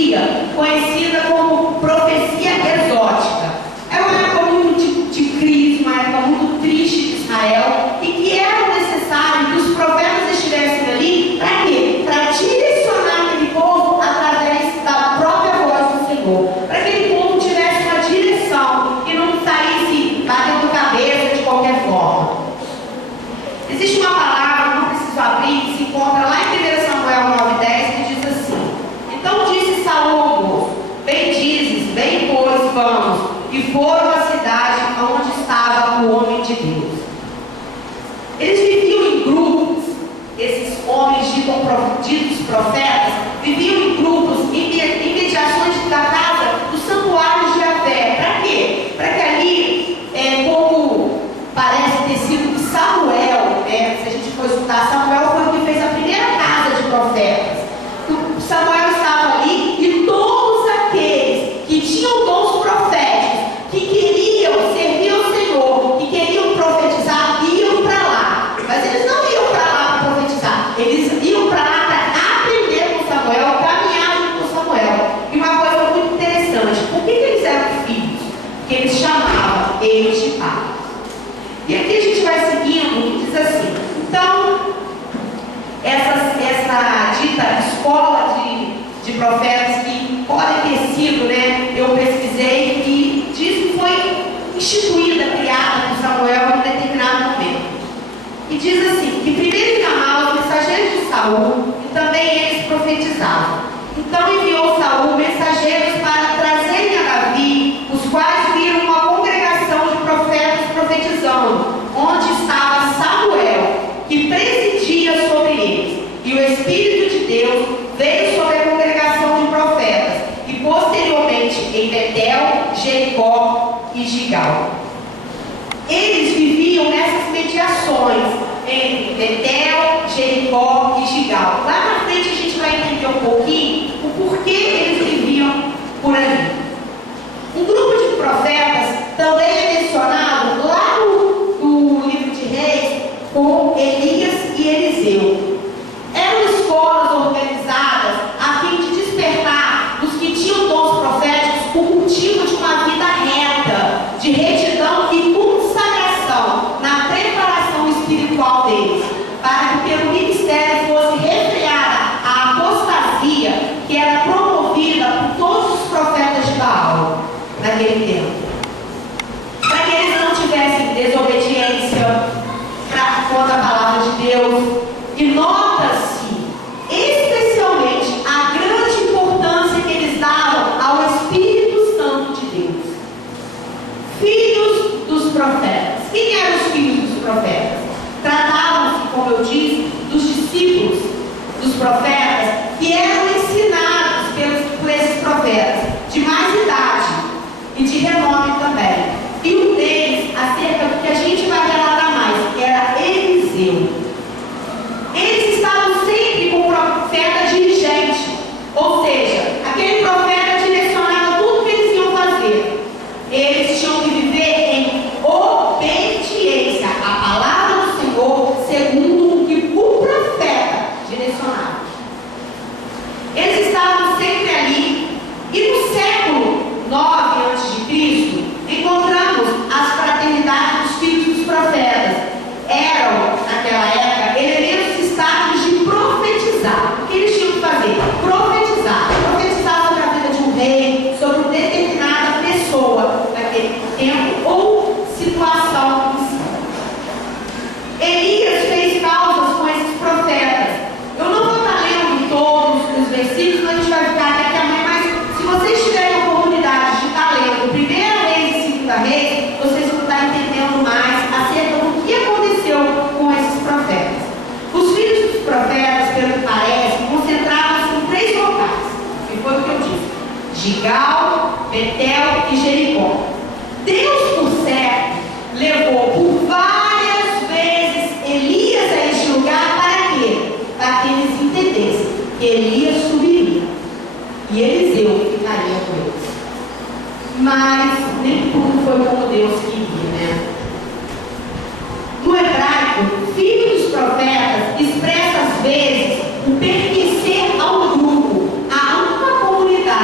profecia conhecida como profecia exótica. Era uma época muito de crise, uma época muito triste de Israel, e que era necessário que os profetas estivessem ali para quê? Para direcionar aquele povo através da própria voz do Senhor, para que aquele povo tivesse uma direção e não saísse batendo cabeça de qualquer forma. Existe uma palavra, não preciso abrir, que se encontra lá em 1 Samuel 9:10, que diz assim: então disse Saul ao moço: bem dizes, bem pois, vamos. E foram à cidade onde estava o homem de Deus. Eles viviam em grupos, esses homens ditos profetas, viviam em grupos, em mediações da casa do santuário de Javé. Para quê? Para que ali, como parece ter sido Samuel, se a gente for estudar, Samuel foi o que fez a primeira casa de profetas. Samuel estava ali e todos aqueles que tinham dons proféticos, que queriam servir ao Senhor, que queriam profetizar, iam para lá. Mas eles não iam para lá para profetizar, eles iam para lá para aprender com Samuel, caminhar junto com Samuel. E uma coisa muito interessante: por que eles eram filhos? Porque eles chamavam eles de pai. E aqui a gente vai seguindo e diz assim: então, essa dita escola de profetas que podem ter sido, eu pesquisei, e diz que foi instituída, criada por Samuel em um determinado momento. E diz assim, que primeiro chamaram os mensageiros de Saul, e também eles profetizavam. Então enviou Saul mensageiros para trazerem a Davi, os quais viram uma congregação de profetas profetizando, onde estava Samuel, que presidia sobre eles. E o Espírito de Deus veio sobre a congregação de profetas, e posteriormente em Betel, Jericó e Gigal. Eles viviam nessas mediações entre Betel, Jericó e Gigal. Lá na frente a gente vai entender um pouquinho o porquê eles viviam por ali. Um grupo de profetas também é mencionado lá no livro de Reis com Elias e Eliseu. Eram escolas organizadas a fim de despertar os que tinham dons proféticos o cultivo de uma vida reta, de retidão e consagração na preparação espiritual deles, para que pelo ministério fosse refreada a apostasia que era promovida por todos os profetas de Baal naquele tempo. Para que eles não tivessem desobediência contra a palavra de Deus. E nota-se especialmente a grande importância que eles davam ao Espírito Santo de Deus. Filhos dos profetas. Quem eram os filhos dos profetas? Tratavam-se, como eu disse, dos discípulos dos profetas, que eram ensinados por esses profetas de mais idade e de renome também. E um deles, acerca do que a gente vai relatar mais, era Eliseu. Eles estavam sempre com o profeta dirigente, ou seja, aquele profeta direcionava tudo que eles iam fazer. Eles tinham que viver em obediência à palavra do Senhor, segundo o que o profeta direcionava. Eles estavam sempre ali, e no século 9 a.C., encontramos as fraternidades dos filhos dos profetas. Eram, naquela época, elementos estáticos de profetizar. O que eles tinham que fazer? Profetizar. Profetizar sobre a vida de um rei, sobre uma determinada pessoa daquele tempo ou situação em si. Elias fez causas com esses profetas. Eu não vou estar lendo todos os versículos, a gente vai ficar até amanhã, mas se vocês tiverem a oportunidade de estar lendo 1 Reis e 2 Reis, vocês vão estar entendendo mais acerca do que aconteceu com esses profetas. Os filhos dos profetas, pelo que parece, concentravam-se em 3 locais, que foi o que eu disse: Gigal, Betel e Jericó. Deus, por certo, levou por várias vezes Elias a este lugar. Para quê? Para que eles entendessem que Elias subiria e Eliseu ficaria com eles. Mas nem tudo foi como Deus queria, né? No hebraico, filho dos profetas expressa às vezes o pertencer a um grupo, a uma comunidade.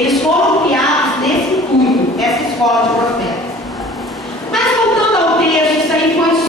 eles foram criados nesse intuito, essa escola de